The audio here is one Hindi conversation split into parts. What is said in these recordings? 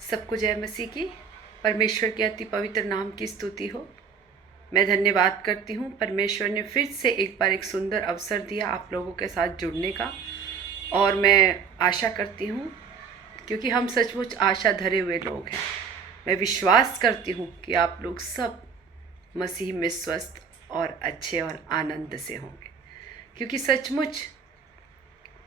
सबको जय मसीह की। परमेश्वर के अति पवित्र नाम की स्तुति हो। मैं धन्यवाद करती हूँ, परमेश्वर ने फिर से एक बार एक सुंदर अवसर दिया आप लोगों के साथ जुड़ने का। और मैं आशा करती हूँ, क्योंकि हम सचमुच आशा धरे हुए लोग हैं, मैं विश्वास करती हूँ कि आप लोग सब मसीह में स्वस्थ और अच्छे और आनंद से होंगे, क्योंकि सचमुच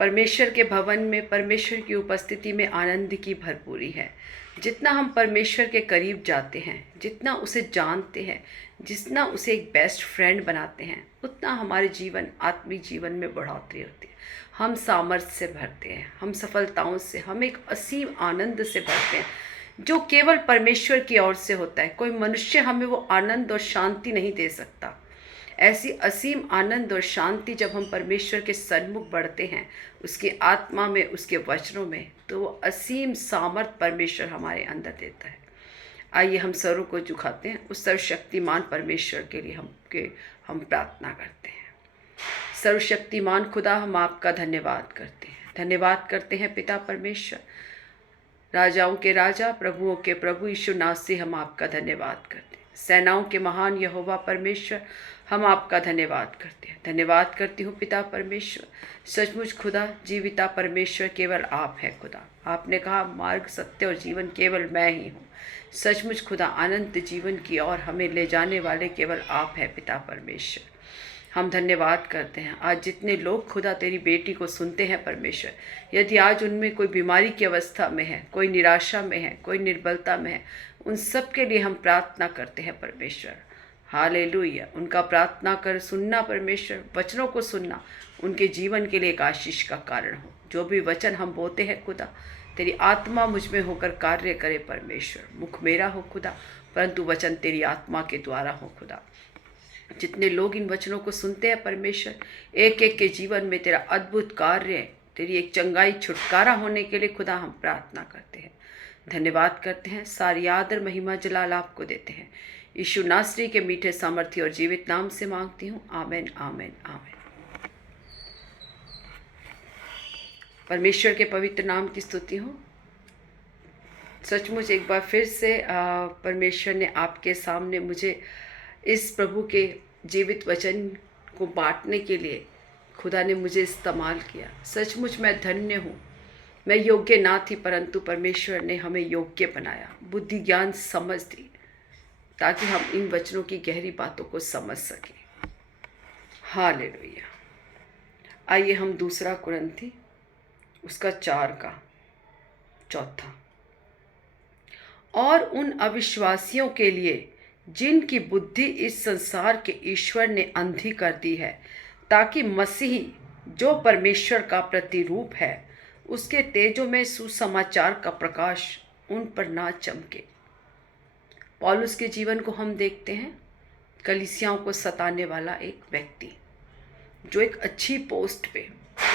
परमेश्वर के भवन में परमेश्वर की उपस्थिति में आनंद की भरपूरी है। जितना हम परमेश्वर के करीब जाते हैं, जितना उसे जानते हैं, जितना उसे एक बेस्ट फ्रेंड बनाते हैं, उतना हमारे जीवन आत्मिक जीवन में बढ़ोतरी होती है। हम सामर्थ्य से भरते हैं, हम सफलताओं से, हम एक असीम आनंद से भरते हैं जो केवल परमेश्वर की ओर से होता है। कोई मनुष्य हमें वो आनंद और शांति नहीं दे सकता। ऐसी असीम आनंद और शांति जब हम परमेश्वर के सन्मुख बढ़ते हैं, उसकी आत्मा में, उसके वचनों में, तो वो असीम सामर्थ परमेश्वर हमारे अंदर देता है। आइए हम सरों को झुकाते हैं, उस सर्वशक्तिमान परमेश्वर के लिए हम प्रार्थना करते हैं। सर्वशक्तिमान खुदा, हम आपका धन्यवाद करते हैं। धन्यवाद करते हैं पिता परमेश्वर, राजाओं के राजा, प्रभुओं के प्रभु यीशु नाथ से हम आपका धन्यवाद करते हैं। सेनाओं के महान यहोवा परमेश्वर, हम आपका धन्यवाद करते हैं। धन्यवाद करती हूँ पिता परमेश्वर, सचमुच खुदा जीविता परमेश्वर केवल आप हैं खुदा। आपने कहा मार्ग, सत्य और जीवन केवल मैं ही हूँ। सचमुच खुदा अनंत जीवन की ओर हमें ले जाने वाले केवल आप हैं पिता परमेश्वर। हम धन्यवाद करते हैं। आज जितने लोग खुदा तेरी बेटी को सुनते हैं परमेश्वर, यदि आज उनमें कोई बीमारी की अवस्था में है, कोई निराशा में है, कोई निर्बलता में है, उन सब के लिए हम प्रार्थना करते हैं परमेश्वर। हालेलुया। उनका प्रार्थना कर सुनना परमेश्वर, वचनों को सुनना उनके जीवन के लिए एक आशीष का कारण हो। जो भी वचन हम बोलते हैं खुदा, तेरी आत्मा मुझ में होकर कार्य करे परमेश्वर। मुख मेरा हो खुदा, परंतु वचन तेरी आत्मा के द्वारा हो खुदा। जितने लोग इन वचनों को सुनते हैं परमेश्वर, एक एक के जीवन में तेरा अद्भुत कार्य, तेरी एक चंगाई, छुटकारा होने के लिए खुदा हम प्रार्थना करते हैं। धन्यवाद करते हैं। सारी आदर महिमा जलाल आपको देते हैं। यीशु नासरी के मीठे सामर्थ्य और जीवित नाम से मांगती हूँ, आमेन आमेन आमेन। परमेश्वर के पवित्र नाम की स्तुति हो। सचमुच एक बार फिर से परमेश्वर ने आपके सामने मुझे इस प्रभु के जीवित वचन को बांटने के लिए खुदा ने मुझे इस्तेमाल किया। सचमुच मैं धन्य हूँ। मैं योग्य ना थी, परंतु परमेश्वर ने हमें योग्य बनाया, बुद्धि ज्ञान समझ दी, ताकि हम इन वचनों की गहरी बातों को समझ सकें। हालेलुया। आइए हम दूसरा कुरिन्थी उसका 4 का 4। और उन अविश्वासियों के लिए जिनकी बुद्धि इस संसार के ईश्वर ने अंधी कर दी है, ताकि मसीह जो परमेश्वर का प्रतिरूप है, उसके तेजों में सुसमाचार का प्रकाश उन पर ना चमके। पौलुस के जीवन को हम देखते हैं, कलीसियाओं को सताने वाला एक व्यक्ति, जो एक अच्छी पोस्ट पे,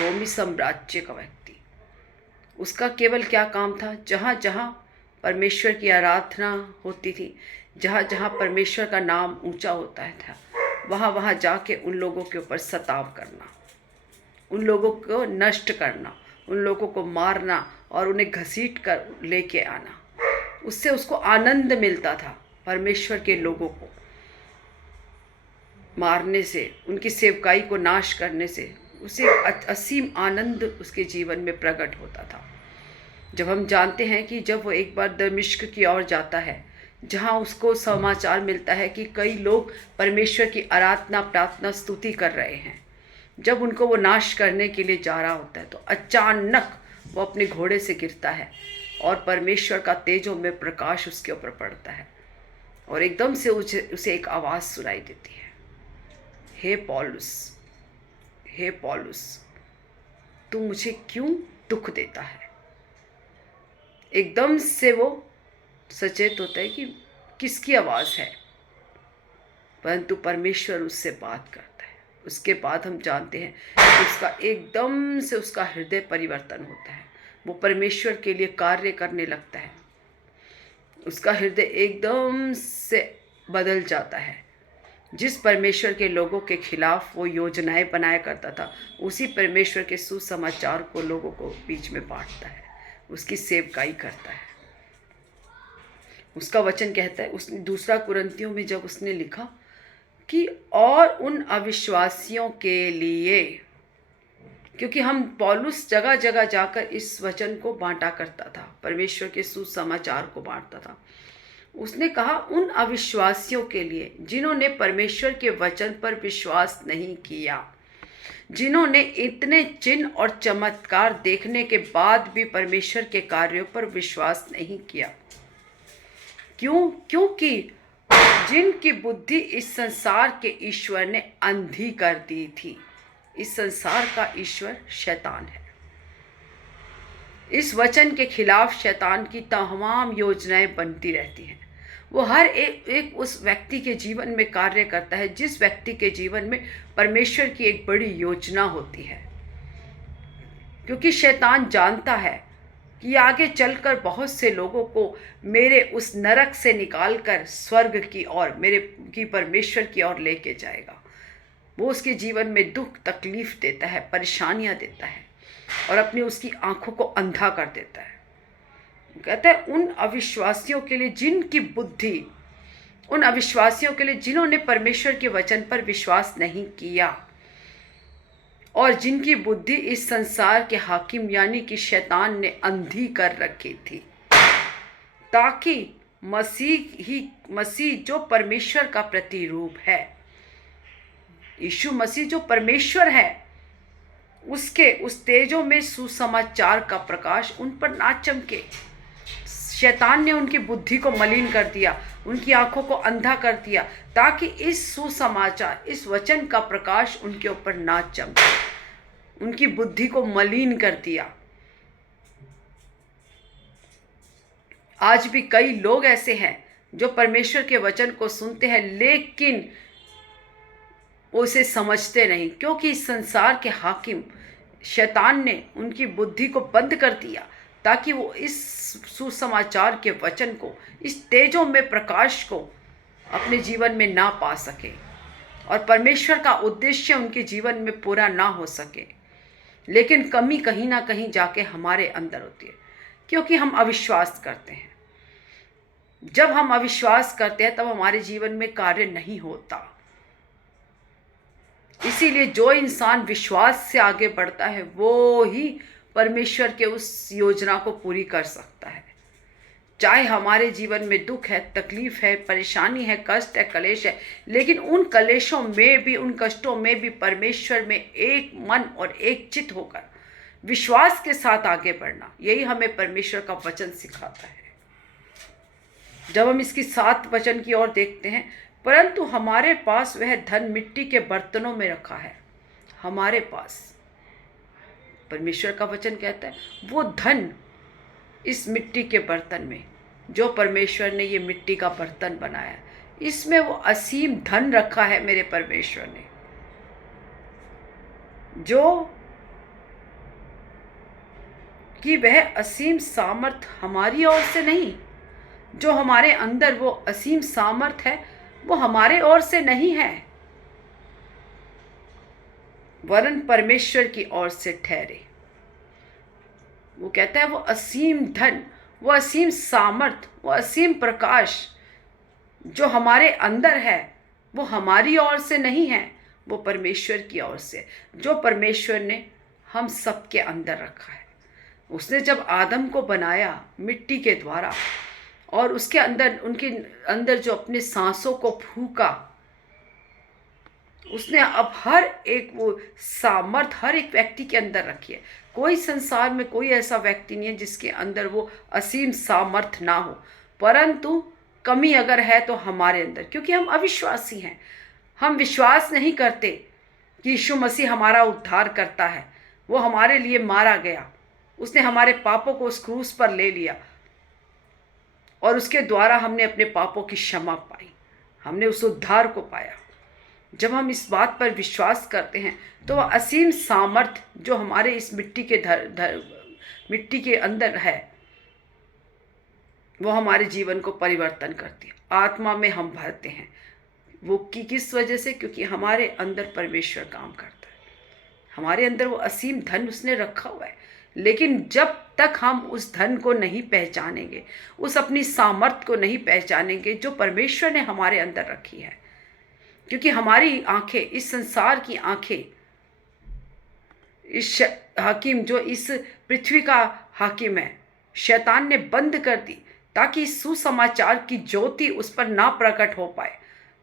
रोमी साम्राज्य का व्यक्ति। उसका केवल क्या काम था, जहाँ जहाँ परमेश्वर की आराधना होती थी, जहाँ जहाँ परमेश्वर का नाम ऊंचा होता था, वहाँ वहाँ जाके उन लोगों के ऊपर सताव करना, उन लोगों को नष्ट करना, उन लोगों को मारना और उन्हें घसीट कर लेके आना। उससे उसको आनंद मिलता था। परमेश्वर के लोगों को मारने से, उनकी सेवकाई को नाश करने से उसे असीम आनंद उसके जीवन में प्रकट होता था। जब हम जानते हैं कि जब वो एक बार दमिश्क की ओर जाता है, जहाँ उसको समाचार मिलता है कि कई लोग परमेश्वर की आराधना, प्रार्थना, स्तुति कर रहे हैं, जब उनको वो नाश करने के लिए जा रहा होता है, तो अचानक वो अपने घोड़े से गिरता है और परमेश्वर का तेजों में प्रकाश उसके ऊपर पड़ता है, और एकदम से उसे एक आवाज़ सुनाई देती है, हे पौलुस, हे पौलुस, तू मुझे क्यों दुख देता है। एकदम से वो सचेत होता है कि किसकी आवाज़ है, परंतु परमेश्वर उससे बात करता है। उसके बाद हम जानते हैं कि उसका एकदम से उसका हृदय परिवर्तन होता है। वो परमेश्वर के लिए कार्य करने लगता है। उसका हृदय एकदम से बदल जाता है। जिस परमेश्वर के लोगों के खिलाफ वो योजनाएं बनाया करता था, उसी परमेश्वर के सुसमाचार को लोगों को बीच में बांटता है, उसकी सेवकाई करता है। उसका वचन कहता है, उसने दूसरा कुरिन्थियों में जब उसने लिखा कि और उन अविश्वासियों के लिए, क्योंकि हम पौलुस जगह जगह जाकर इस वचन को बांटा करता था, परमेश्वर के सुसमाचार को बांटता था। उसने कहा उन अविश्वासियों के लिए जिन्होंने परमेश्वर के वचन पर विश्वास नहीं किया, जिन्होंने इतने चिन्ह और चमत्कार देखने के बाद भी परमेश्वर के कार्यों पर विश्वास नहीं किया। क्यों? क्योंकि जिनकी बुद्धि इस संसार के ईश्वर ने अंधी कर दी थी। इस संसार का ईश्वर शैतान है। इस वचन के खिलाफ शैतान की तमाम योजनाएं बनती रहती हैं। वो हर एक उस व्यक्ति के जीवन में कार्य करता है जिस व्यक्ति के जीवन में परमेश्वर की एक बड़ी योजना होती है, क्योंकि शैतान जानता है कि आगे चलकर बहुत से लोगों को मेरे उस नरक से निकालकर स्वर्ग की ओर, मेरे की परमेश्वर की ओर लेके जाएगा। वो उसके जीवन में दुख तकलीफ देता है, परेशानियां देता है और अपनी उसकी आंखों को अंधा कर देता है। कहता है उन अविश्वासियों के लिए जिनकी बुद्धि, उन अविश्वासियों के लिए जिन्होंने परमेश्वर के वचन पर विश्वास नहीं किया और जिनकी बुद्धि इस संसार के हाकिम यानी कि शैतान ने अंधी कर रखी थी, ताकि मसीह जो परमेश्वर का प्रतिरूप है, यीशु मसीह जो परमेश्वर है, उसके उस तेजों में सुसमाचार का प्रकाश उन पर ना चमके। शैतान ने उनकी बुद्धि को मलिन कर दिया, उनकी आंखों को अंधा कर दिया, ताकि इस सुसमाचार, इस वचन का प्रकाश उनके ऊपर ना चमके। उनकी बुद्धि को मलिन कर दिया। आज भी कई लोग ऐसे हैं जो परमेश्वर के वचन को सुनते हैं लेकिन उसे समझते नहीं, क्योंकि इस संसार के हाकिम शैतान ने उनकी बुद्धि को बंद कर दिया ताकि वो इस सुसमाचार के वचन को, इस तेजों में प्रकाश को अपने जीवन में ना पा सके और परमेश्वर का उद्देश्य उनके जीवन में पूरा ना हो सके। लेकिन कमी कहीं ना कहीं जाके हमारे अंदर होती है, क्योंकि हम अविश्वास करते हैं। जब हम अविश्वास करते हैं तब हमारे जीवन में कार्य नहीं होता। इसीलिए जो इंसान विश्वास से आगे बढ़ता है वो ही परमेश्वर के उस योजना को पूरी कर सकता है। चाहे हमारे जीवन में दुख है, तकलीफ है, परेशानी है, कष्ट है, कलेश है, लेकिन उन कलेशों में भी, उन कष्टों में भी परमेश्वर में एक मन और एक चित्त होकर विश्वास के साथ आगे बढ़ना, यही हमें परमेश्वर का वचन सिखाता है। जब हम इसकी 7 वचन की ओर देखते हैं, परंतु हमारे पास वह धन मिट्टी के बर्तनों में रखा है। हमारे पास परमेश्वर का वचन कहता है वो धन इस मिट्टी के बर्तन में, जो परमेश्वर ने ये मिट्टी का बर्तन बनाया, इसमें वो असीम धन रखा है मेरे परमेश्वर ने, जो कि वह असीम सामर्थ हमारी ओर से नहीं, जो हमारे अंदर वो असीम सामर्थ है वो हमारे ओर से नहीं है, वरन परमेश्वर की ओर से ठहरे। वो कहता है वो असीम धन, वो असीम सामर्थ, वो असीम प्रकाश जो हमारे अंदर है वो हमारी ओर से नहीं है, वो परमेश्वर की ओर से, जो परमेश्वर ने हम सबके अंदर रखा है। उसने जब आदम को बनाया मिट्टी के द्वारा और उसके अंदर, उनके अंदर जो अपने सांसों को फूंका, उसने अब हर एक वो सामर्थ हर एक व्यक्ति के अंदर रखी है। कोई संसार में कोई ऐसा व्यक्ति नहीं है जिसके अंदर वो असीम सामर्थ ना हो, परंतु कमी अगर है तो हमारे अंदर, क्योंकि हम अविश्वासी हैं। हम विश्वास नहीं करते कि यीशु मसीह हमारा उद्धार करता है। वो हमारे लिए मारा गया, उसने हमारे पापों को उस क्रूस पर ले लिया और उसके द्वारा हमने अपने पापों की क्षमा पाई, हमने उस उद्धार को पाया। जब हम इस बात पर विश्वास करते हैं तो वह असीम सामर्थ जो हमारे इस मिट्टी के अंदर है वो हमारे जीवन को परिवर्तन करती है। आत्मा में हम भरते हैं वो किस वजह से? क्योंकि हमारे अंदर परमेश्वर काम करता है, हमारे अंदर वो असीम धन उसने रखा हुआ है। लेकिन जब तक हम उस धन को नहीं पहचानेंगे, उस अपनी सामर्थ्य को नहीं पहचानेंगे जो परमेश्वर ने हमारे अंदर रखी है, क्योंकि हमारी आंखें, इस संसार की आंखें, इस हाकिम जो इस पृथ्वी का हाकिम है, शैतान ने बंद कर दी ताकि सुसमाचार की ज्योति उस पर ना प्रकट हो पाए,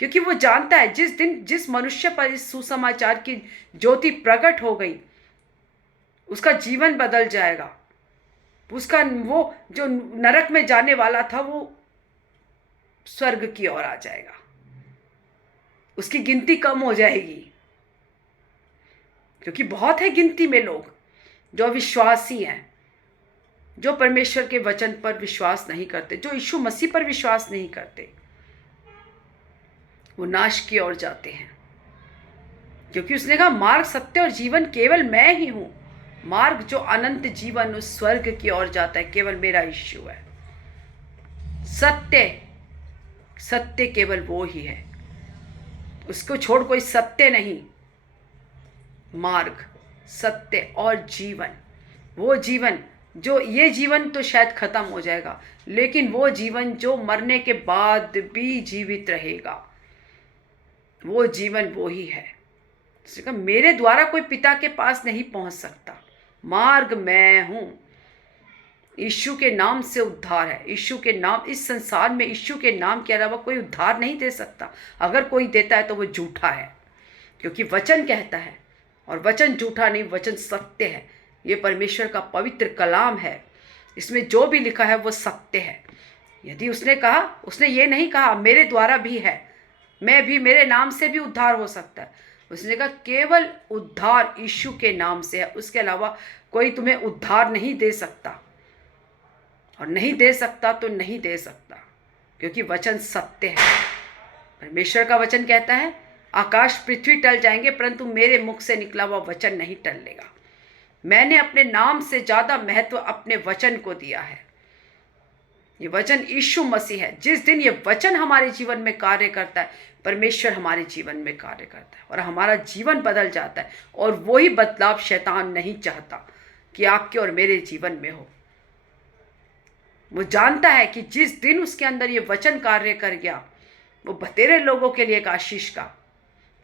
क्योंकि वो जानता है जिस दिन जिस मनुष्य पर इस सुसमाचार की ज्योति प्रकट हो गई उसका जीवन बदल जाएगा। उसका वो जो नरक में जाने वाला था वो स्वर्ग की ओर आ जाएगा, उसकी गिनती कम हो जाएगी, क्योंकि बहुत है गिनती में लोग जो अविश्वासी हैं, जो परमेश्वर के वचन पर विश्वास नहीं करते, जो यीशु मसीह पर विश्वास नहीं करते, वो नाश की ओर जाते हैं। क्योंकि उसने कहा मार्ग, सत्य और जीवन केवल मैं ही हूं। मार्ग जो अनंत जीवन उस स्वर्ग की ओर जाता है केवल मेरा यीशु है। सत्य, सत्य केवल वो ही है, उसको छोड़ कोई सत्य नहीं। मार्ग, सत्य और जीवन, वो जीवन जो, ये जीवन तो शायद खत्म हो जाएगा, लेकिन वो जीवन जो मरने के बाद भी जीवित रहेगा, वो जीवन वो ही है। उसने कहा मेरे द्वारा कोई पिता के पास नहीं पहुंच सकता। मार्ग मैं हूं। यीशु के नाम से उद्धार है। यीशु के नाम, इस संसार में यीशु के नाम के अलावा कोई उद्धार नहीं दे सकता। अगर कोई देता है तो वो झूठा है, क्योंकि वचन कहता है, और वचन झूठा नहीं, वचन सत्य है। ये परमेश्वर का पवित्र कलाम है, इसमें जो भी लिखा है वो सत्य है। यदि उसने कहा, उसने ये नहीं कहा मेरे द्वारा भी है, मैं भी, मेरे नाम से भी उद्धार हो सकता है। उसने कहा केवल उद्धार यीशु के नाम से है, उसके अलावा कोई तुम्हें उद्धार नहीं दे सकता, और नहीं दे सकता तो नहीं दे सकता, क्योंकि वचन सत्य है। परमेश्वर का वचन कहता है आकाश पृथ्वी टल जाएंगे परंतु मेरे मुख से निकला हुआ वचन नहीं टलेगा। मैंने अपने नाम से ज्यादा महत्व अपने वचन को दिया है। ये वचन यीशु मसीह है। जिस दिन ये वचन हमारे जीवन में कार्य करता है, परमेश्वर हमारे जीवन में कार्य करता है और हमारा जीवन बदल जाता है। और वही बदलाव शैतान नहीं चाहता कि आपके और मेरे जीवन में हो। वो जानता है कि जिस दिन उसके अंदर ये वचन कार्य कर गया, वो बतेरे लोगों के लिए एक आशीष का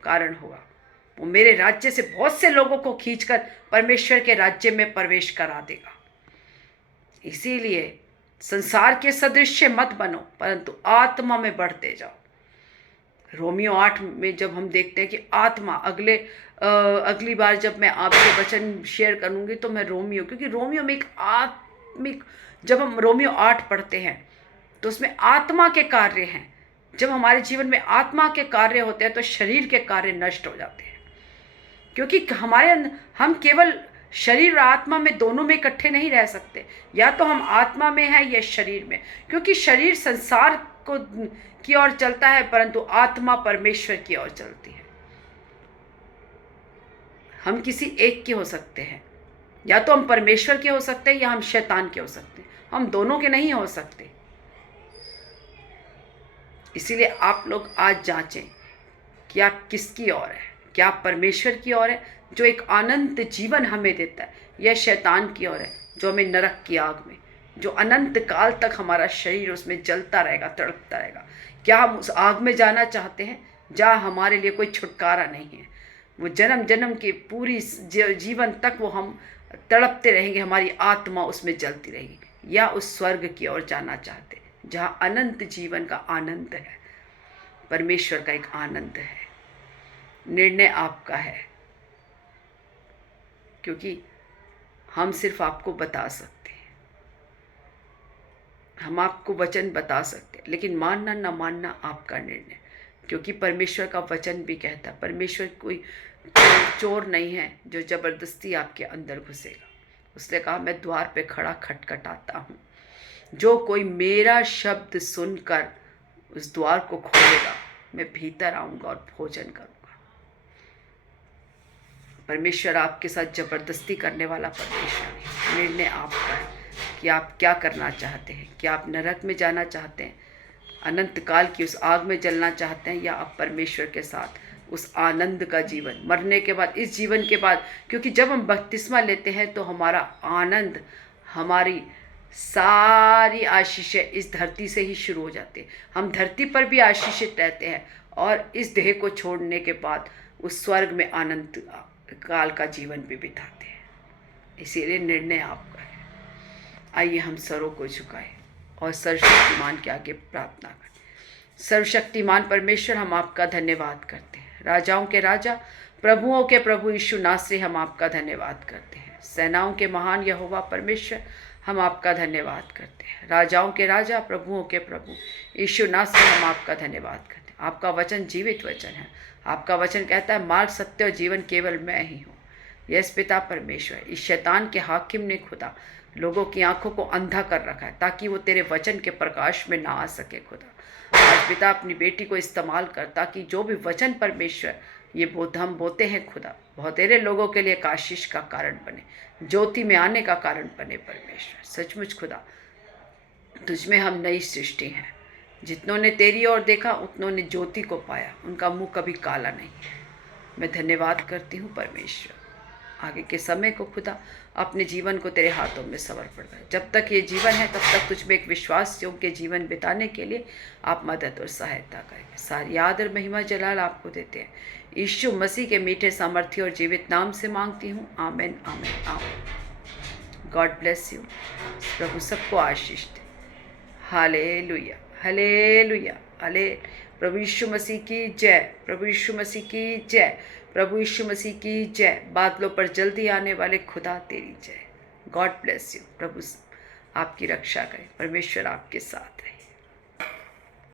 कारण होगा। वो मेरे राज्य से बहुत से लोगों को खींचकर परमेश्वर के राज्य में प्रवेश करा देगा। इसीलिए संसार के सदृश मत बनो, परंतु आत्मा में बढ़ते जाओ। रोमियो 8 में जब हम देखते हैं कि आत्मा, अगली बार जब मैं आपसे वचन शेयर करूंगी तो मैं रोमियो, क्योंकि रोमियो में एक आत्मिक, जब हम रोमियो 8 पढ़ते हैं तो उसमें आत्मा के कार्य हैं। जब हमारे जीवन में आत्मा के कार्य होते हैं तो शरीर के कार्य नष्ट हो जाते हैं, क्योंकि हम केवल शरीर और आत्मा में दोनों में इकट्ठे नहीं रह सकते। या तो हम आत्मा में हैं या शरीर में, क्योंकि शरीर संसार को की ओर चलता है परंतु आत्मा परमेश्वर की ओर चलती है। हम किसी एक के हो सकते हैं, या तो हम परमेश्वर के हो सकते हैं या हम शैतान के हो सकते हैं। हम दोनों के नहीं हो सकते। इसीलिए आप लोग आज जांचें कि आप किसकी ओर है। क्या आप परमेश्वर की ओर है जो एक अनंत जीवन हमें देता है, या शैतान की ओर है जो हमें नरक की आग में, जो अनंत काल तक हमारा शरीर उसमें जलता रहेगा, तड़पता रहेगा। क्या हम उस आग में जाना चाहते हैं जहाँ हमारे लिए कोई छुटकारा नहीं है? वो जन्म जन्म के पूरी जीवन तक वो हम तड़पते रहेंगे, हमारी आत्मा उसमें जलती रहेगी, या उस स्वर्ग की ओर जाना चाहते हैं जहाँ अनंत जीवन का आनंद है, परमेश्वर का एक आनंद है। निर्णय आपका है, क्योंकि हम सिर्फ आपको बता सकते हैं, हम आपको वचन बता सकते हैं, लेकिन मानना ना मानना आपका निर्णय। क्योंकि परमेश्वर का वचन भी कहता है, परमेश्वर कोई चोर नहीं है जो जबरदस्ती आपके अंदर घुसेगा। उसने कहा मैं द्वार पे खड़ा खटखटाता हूँ, जो कोई मेरा शब्द सुनकर उस द्वार को खोलेगा, मैं भीतर आऊँगा और भोजन करूँगा। परमेश्वर आपके साथ जबरदस्ती करने वाला परमेश्वर नहीं। निर्णय आपका है कि आप क्या करना चाहते हैं। क्या आप नरक में जाना चाहते हैं, अनंत काल की उस आग में जलना चाहते हैं, या आप परमेश्वर के साथ उस आनंद का जीवन, मरने के बाद, इस जीवन के बाद, क्योंकि जब हम बपतिस्मा लेते हैं तो हमारा आनंद, हमारी सारी आशीषें इस धरती से ही शुरू हो जाती है। हम धरती पर भी आशीषित रहते हैं और इस देह को छोड़ने के बाद उस स्वर्ग में आनंद काल का जीवन भी बिताते हैं। इसीलिए निर्णय आपका है। आइए हम सरों को झुकाएं और सर्वशक्तिमान के आगे प्रार्थना करें। सर्वशक्तिमान परमेश्वर, हम आपका धन्यवाद करते हैं। राजाओं के राजा, प्रभुओं के प्रभु यीशु नासरी, हम आपका धन्यवाद करते हैं। सेनाओं के महान यहोवा परमेश्वर, हम आपका धन्यवाद करते हैं। राजाओं के राजा, प्रभुओं के प्रभु यीशु नासरी, हम आपका धन्यवाद करते हैं। आपका वचन जीवित वचन है। आपका वचन कहता है, मार्ग, सत्य और जीवन केवल मैं ही हूँ। यस पिता परमेश्वर, इस शैतान के हाकिम ने खुदा लोगों की आंखों को अंधा कर रखा है ताकि वो तेरे वचन के प्रकाश में ना आ सके। खुदा आज पिता अपनी बेटी को इस्तेमाल कर, ताकि जो भी वचन परमेश्वर ये हम बोते हैं खुदा, बहुतेरे लोगों के लिए एक आशीष का कारण बने, ज्योति में आने का कारण बने। परमेश्वर सचमुच खुदा, तुझ में हम नई सृष्टि हैं। जितनों ने तेरी ओर देखा उतनों ने ज्योति को पाया, उनका मुंह कभी काला नहीं है। मैं धन्यवाद करती हूँ परमेश्वर। आगे के समय को खुदा अपने जीवन को तेरे हाथों में समर्पण कर। जब तक ये जीवन है तब तक तुझ में एक विश्वास योग्य जीवन बिताने के लिए आप मदद और सहायता करेंगे। सारी आदर महिमा जलाल आपको देते हैं। यीशु मसीह के मीठे सामर्थ्य और जीवित नाम से मांगती हूँ, आमेन आमेन आमेन। God bless you. प्रभु सबको आशीष दे। हालेलुया हालेलुया हाले। प्रभु यीशु मसीह की जय, प्रभु यीशु मसीह की जय, प्रभु यीशु मसीह की जय। बादलों पर जल्दी आने वाले खुदा तेरी जय। God bless you. प्रभु आपकी रक्षा करे। परमेश्वर आपके साथ रहे।